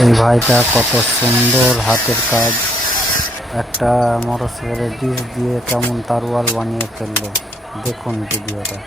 এই ভাইটা কত সুন্দর হাতের কাজ। একটা মোটরসাইকেলের ডিস দিয়ে কেমন তারওয়াল বানিয়ে ফেলল। দেখুন ভিডিওটা।